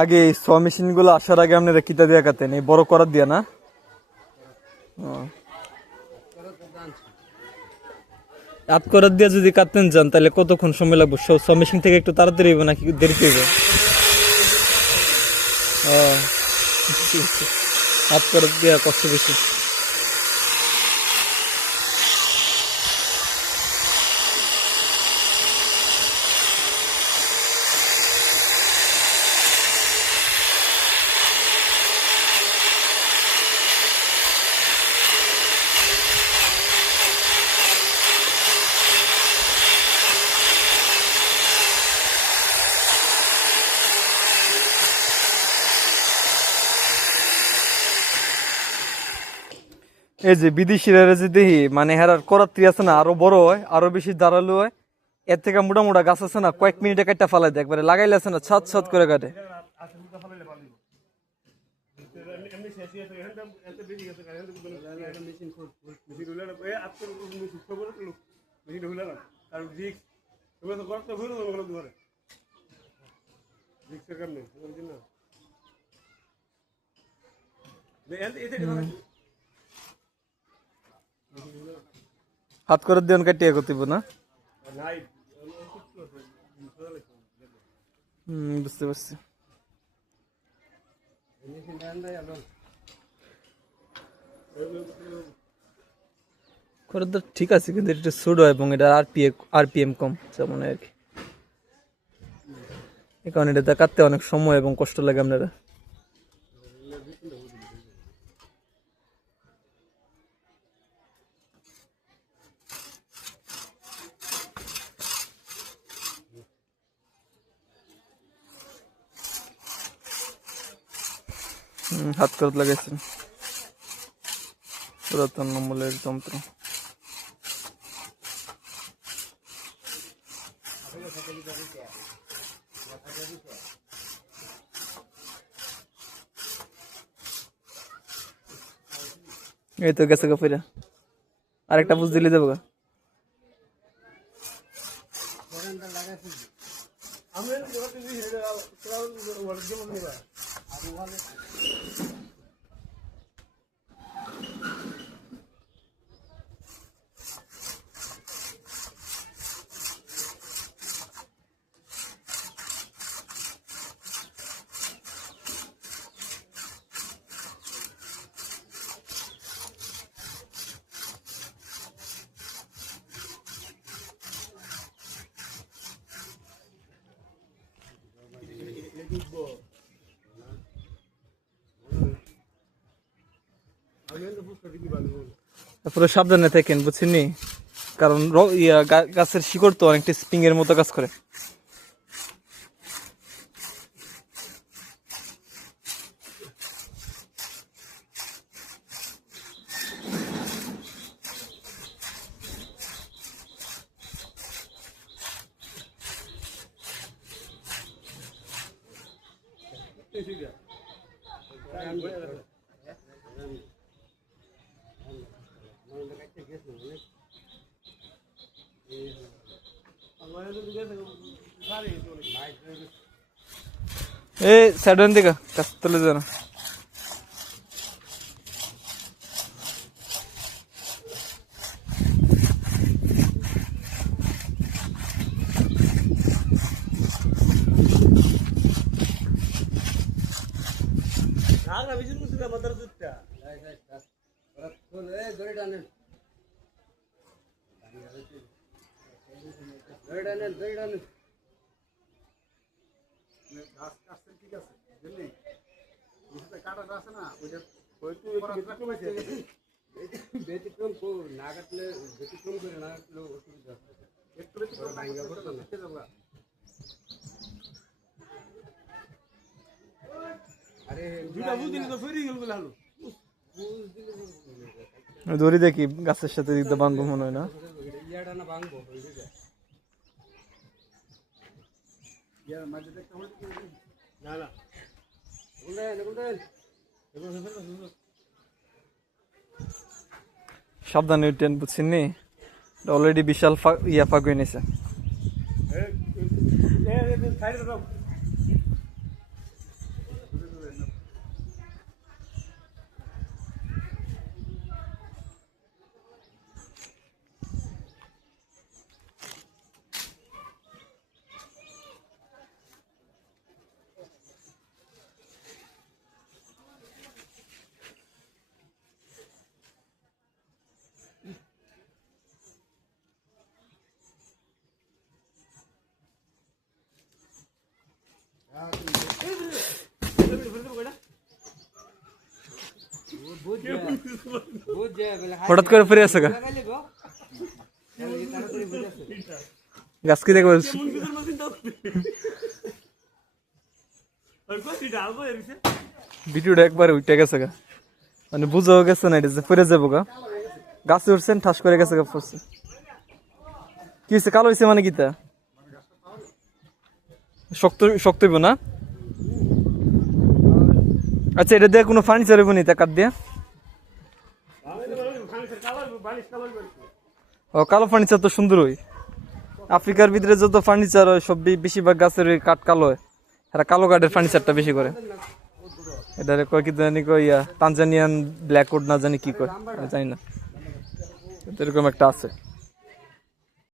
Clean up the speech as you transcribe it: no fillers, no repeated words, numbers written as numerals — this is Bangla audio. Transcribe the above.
আগে এই স মেশিন গুলো আসার আগে আপনারা কিতা দিয়া কাটেন, এই বড় করার দিয়া না? হাত করার দিয়া যদি কাটতেন যান তাহলে কতক্ষণ সময় লাগবে? স মেশিন থেকে একটু তাড়াতাড়ি হইবে নাকি দেরিতে হইবে? হাত করার দিয়া কষ্ট বেশি। এই যে বিদেশিরা যে দেখি মানে হেরার করাত্রী আছে না, আরো বড় হয়, আরো বেশি দাঁড়ালো হয়, এর থেকে মোটা মোটা গাছ আছে না, কয়েক মিনিটে কাটটা ফালাই দেয়, একবারে লাগাইলে আছে না ছাদ ছাদ করে কাটে। হাত করে দেন কাটিয়ে করতে না? বুঝতে পারছি। ঠিক আছে, কিন্তু এটা ছোট এবং এটা আরপিএম কম যেমন আর কি, এই কারণে এটা কাটতে অনেক সময় এবং কষ্ট লাগে আপনারা। হাত করে লাগাইছেন পুরাতন আমলের যন্ত্র। এই তো গেছে গা, আরেকটা বুঝ দিলে দেবো গা। পুরো সাবধানে থাকেন, বুঝছেন, কারণ গাছের শিকড় তো অনেকটা স্প্রিং এর মতো কাজ করে। এই সাইডের দিকে কাজ তুলে দেন। ব্যতিক্রম না কাটলে ব্যতিক্রম করে না কাটলে অসুবিধা একটু ভাঙ্গা পড়তো না। আরে দুটা বুঝ দিলে তো ফেরি গেল বলে হলো দড়ি দেখি গাছের সাথে দিতে বাঁধবো মনে হয় না। ইয়াটা না ভাঙবো ইয়ার মাঝে দেখতে হবে না না সাবধানে উঠেন বুঝছেন নি, অলরেডি বিশাল ইয়া ফাঁক হয়ে নিছে। হঠাৎ করে ফিরে আসে গা গাছ কি দেখবো ভিডিওটা একবারে উঠে গেছে গা, মানে বুঝাও গেছে না এটা যে ফিরে যাবো গা। গাছে উঠছেন ঠাস করে গেছে গা, পড়ছে কি হয়েছে কালো হয়েছে মানে কিতা শক্ত শক্ত হইব না। আচ্ছা এটা দিয়ে কোনো ফার্নিচার হইব নি তা কাঠ দিয়ে? ও কালো ফার্নিচার তো সুন্দর হয়। আফ্রিকার ভিতরে যত ফার্নিচার হয় সব বেশিরভাগ গাছের ওই কাঠ কালো হয়, এরা কালো কাঠের ফার্নিচারটা বেশি করে। এটারে কয় কি জানি কয় ইয়া তানজানিয়ান ব্ল্যাক উড না জানি কি কয় জানি না, এরকম একটা আছে।